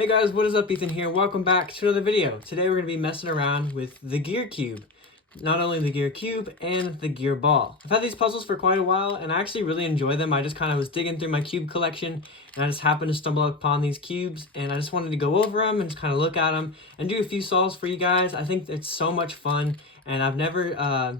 Hey guys, what is up? Ethan here. Welcome back to another video. Today we're going to be messing around with the gear cube. Not only the gear cube and the gear ball. I've had these puzzles for quite a while and I actually really enjoy them. I just kind of was digging through my cube collection and I just happened to stumble upon these cubes and I just wanted to go over them and just kind of look at them and do a few solves for you guys. I think it's so much fun and I've never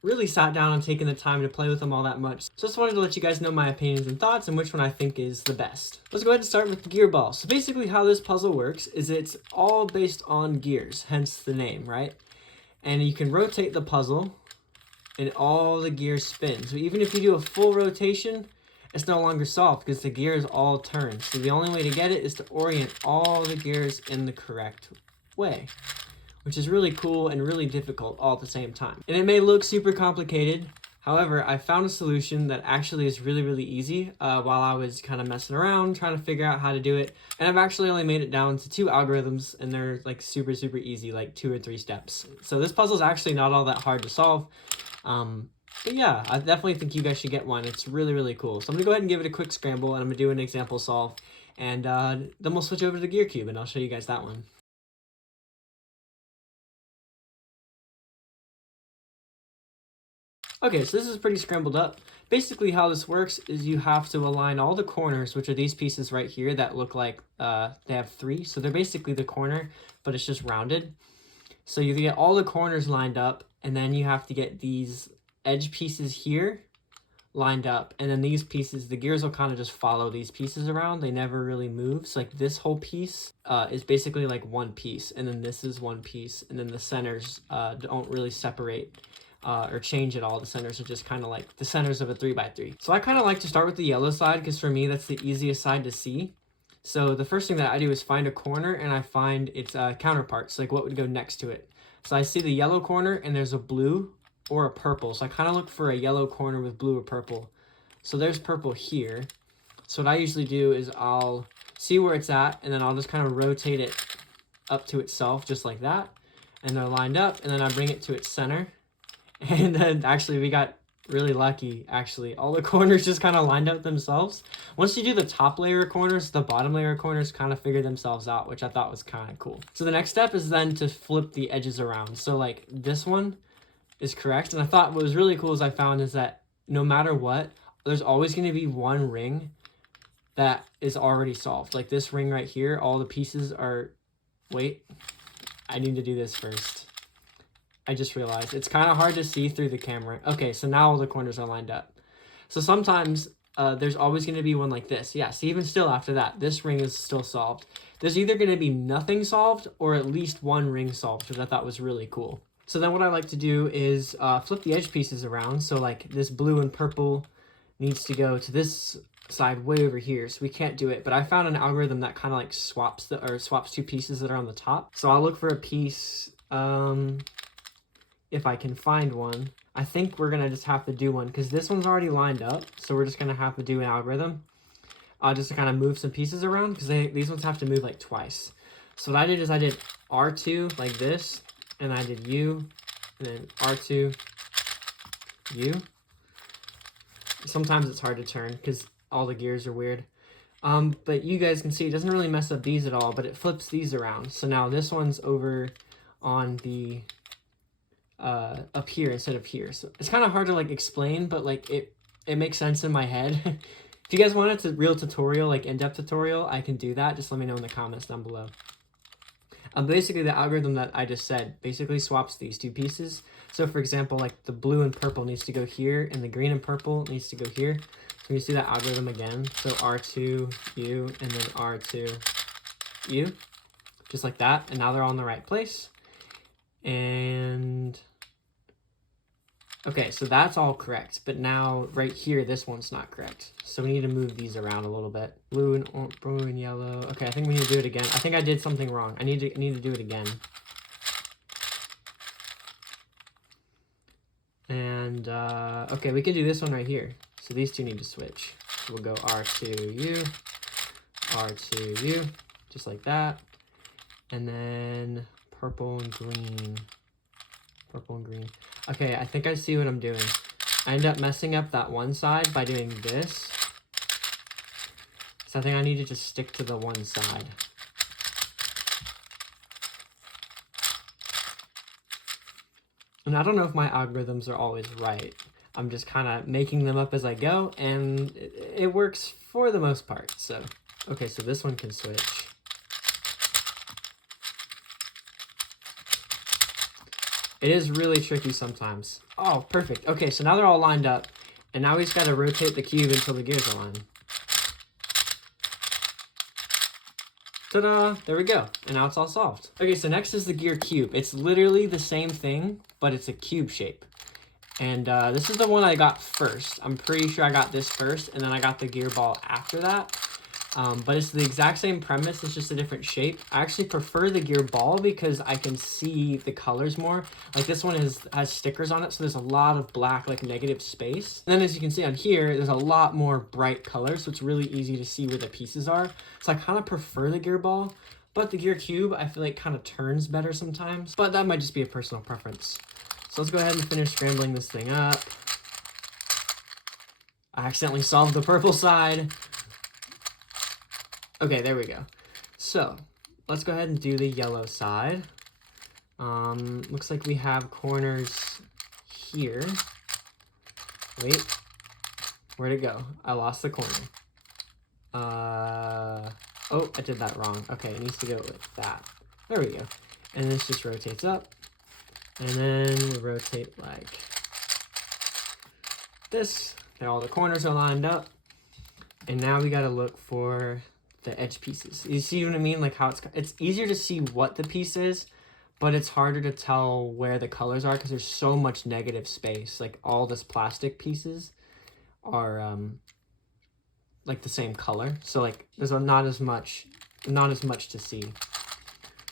really sat down and taken the time to play with them all that much. So just wanted to let you guys know my opinions and thoughts and which one I think is the best. Let's go ahead and start with the gear ball. So basically how this puzzle works is it's all based on gears, hence the name, right? And you can rotate the puzzle and all the gears spin. So even if you do a full rotation, it's no longer solved because the gears all turn. So the only way to get it is to orient all the gears in the correct way, which is really cool and really difficult all at the same time. And it may look super complicated. However, I found a solution that actually is really easy while I was kind of messing around, trying to figure out how to do it. And I've actually only made it down to 2 algorithms and they're like super easy, like 2 or 3 steps. So this puzzle is actually not all that hard to solve. But yeah, I definitely think you guys should get one. It's really cool. So I'm gonna go ahead and give it a quick scramble and I'm gonna do an example solve. And then we'll switch over to the gear cube and I'll show you guys that one. Okay, so this is pretty scrambled up. Basically how this works is you have to align all the corners, which are these pieces right here that look like they have 3. So they're basically the corner, but it's just rounded. So you get all the corners lined up, and then you have to get these edge pieces here lined up. And then these pieces, the gears will kind of just follow these pieces around. They never really move. So like this whole piece is basically like one piece, and then this is one piece, and then the centers don't really separate or change at all. The centers are just kind of like the centers of a 3x3. So I kind of like to start with the yellow side because for me that's the easiest side to see. So the first thing that I do is find a corner and I find its counterparts, like what would go next to it. So I see the yellow corner and there's a blue or a purple. So I kind of look for a yellow corner with blue or purple. So there's purple here. So what I usually do is I'll see where it's at and then I'll just kind of rotate it up to itself just like that. And they're lined up and then I bring it to its center. And then actually we got really lucky, actually. All the corners just kind of lined up themselves. Once you do the top layer of corners, the bottom layer of corners kind of figure themselves out, which I thought was kind of cool. So the next step is then to flip the edges around. So like this one is correct. And I thought what was really cool is I found is that no matter what, there's always going to be one ring that is already solved. Like this ring right here, all the pieces are... Wait, I need to do this first. I just realized it's kind of hard to see through the camera. Okay, so now all the corners are lined up. So sometimes there's always going to be one like this. Yes, even still after that, this ring is still solved. There's either going to be nothing solved or at least one ring solved, which I thought was really cool. So then what I like to do is flip the edge pieces around. So like this blue and purple needs to go to this side way over here. So we can't do it. But I found an algorithm that kind of like swaps 2 pieces that are on the top. So I'll look for a piece... if I can find one. I think we're gonna just have to do one because this one's already lined up, so we're just gonna have to do an algorithm just to kind of move some pieces around because these ones have to move like twice. So what I did is I did R2 like this, and I did U, and then R2, U. Sometimes it's hard to turn because all the gears are weird. But you guys can see it doesn't really mess up these at all, but it flips these around. So now this one's over on the up here instead of here. So it's kind of hard to like explain, but like it makes sense in my head. If you guys want a real tutorial, like in-depth tutorial, I can do that. Just let me know in the comments down below. Basically the algorithm that I just said basically swaps these 2 pieces. So for example, like the blue and purple needs to go here and the green and purple needs to go here. So you see that algorithm again. So R2, U, and then R2, U, just like that. And now they're all in the right place. And okay, so that's all correct, but now right here this one's not correct, so we need to move these around a little bit. Blue and yellow. Okay, I think we need to do it again. I think I did something wrong. I need to do it again. And okay, we can do this one right here. So these 2 need to switch. So we'll go R2U, R2U, just like that, and then purple and green. Purple and green. Okay, I think I see what I'm doing. I end up messing up that one side by doing this. So I think I need to just stick to the one side. And I don't know if my algorithms are always right. I'm just kind of making them up as I go, and it works for the most part. So, okay, so this one can switch. It is really tricky sometimes. Oh, perfect. Okay, so now they're all lined up, and now we just got to rotate the cube until the gears align. Ta-da! There we go. And now it's all solved. Okay, so next is the gear cube. It's literally the same thing, but it's a cube shape. And this is the one I got first. I'm pretty sure I got this first, and then I got the gear ball after that. But it's the exact same premise, it's just a different shape. I actually prefer the gear ball because I can see the colors more. Like this one has stickers on it, so there's a lot of black, like negative space. And then as you can see on here, there's a lot more bright colors, so it's really easy to see where the pieces are. So I kind of prefer the gear ball, but the gear cube, I feel like kind of turns better sometimes. But that might just be a personal preference. So let's go ahead and finish scrambling this thing up. I accidentally solved the purple side. Okay, there we go. So, let's go ahead and do the yellow side. Looks like we have corners here. Wait, where'd it go? I lost the corner. Oh, I did that wrong. Okay, it needs to go with that. There we go. And this just rotates up. And then we rotate like this. And all the corners are lined up. And now we gotta look for the edge pieces. You see what I mean? Like how it's easier to see what the piece is, but it's harder to tell where the colors are because there's so much negative space. Like all this plastic pieces are like the same color, so like there's not as much to see.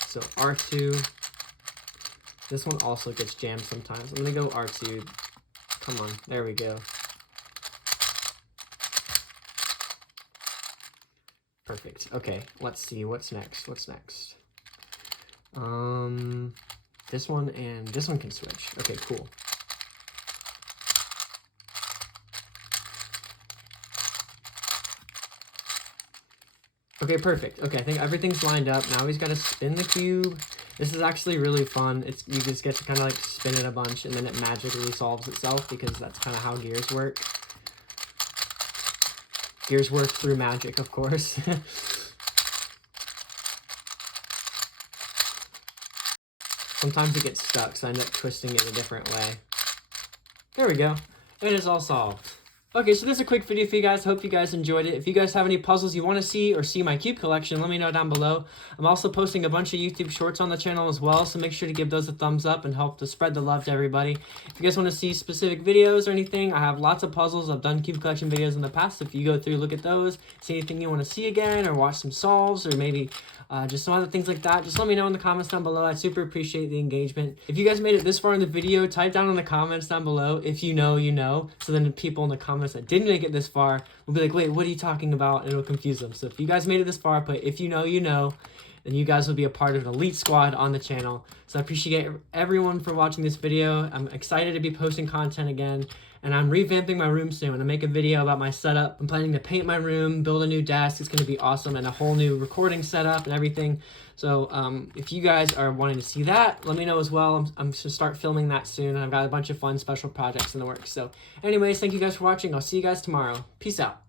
So R2. This one also gets jammed sometimes. I'm gonna go R2. Come on, there we go. Perfect. Okay, let's see what's next. What's next? This one and this one can switch. Okay, cool. Okay, perfect. Okay, I think everything's lined up. Now he's got to spin the cube. This is actually really fun. You just get to kind of like spin it a bunch and then it magically solves itself because that's kind of how gears work. Gears work through magic, of course. Sometimes it gets stuck, so I end up twisting it a different way. There we go. It is all solved. Okay, so this is a quick video for you guys. Hope you guys enjoyed it. If you guys have any puzzles you want to see or see my cube collection, let me know down below. I'm also posting a bunch of YouTube shorts on the channel as well, so make sure to give those a thumbs up and help to spread the love to everybody. If you guys want to see specific videos or anything, I have lots of puzzles. I've done cube collection videos in the past. If you go through, look at those, see anything you want to see again, or watch some solves, or maybe just some other things like that, just let me know in the comments down below. I'd super appreciate the engagement. If you guys made it this far in the video, type down in the comments down below if you know, you know, so then the people in the comments that didn't make it this far will be like, wait, what are you talking about? And it'll confuse them. So if you guys made it this far, put if you know, you know, then you guys will be a part of an elite squad on the channel. So I appreciate everyone for watching this video. I'm excited to be posting content again, and I'm revamping my room soon. I'm gonna make a video about my setup. I'm planning to paint my room, build a new desk. It's gonna be awesome, and a whole new recording setup and everything. So if you guys are wanting to see that, let me know as well. I'm gonna start filming that soon, and I've got a bunch of fun special projects in the works. So anyways, thank you guys for watching. I'll see you guys tomorrow. Peace out.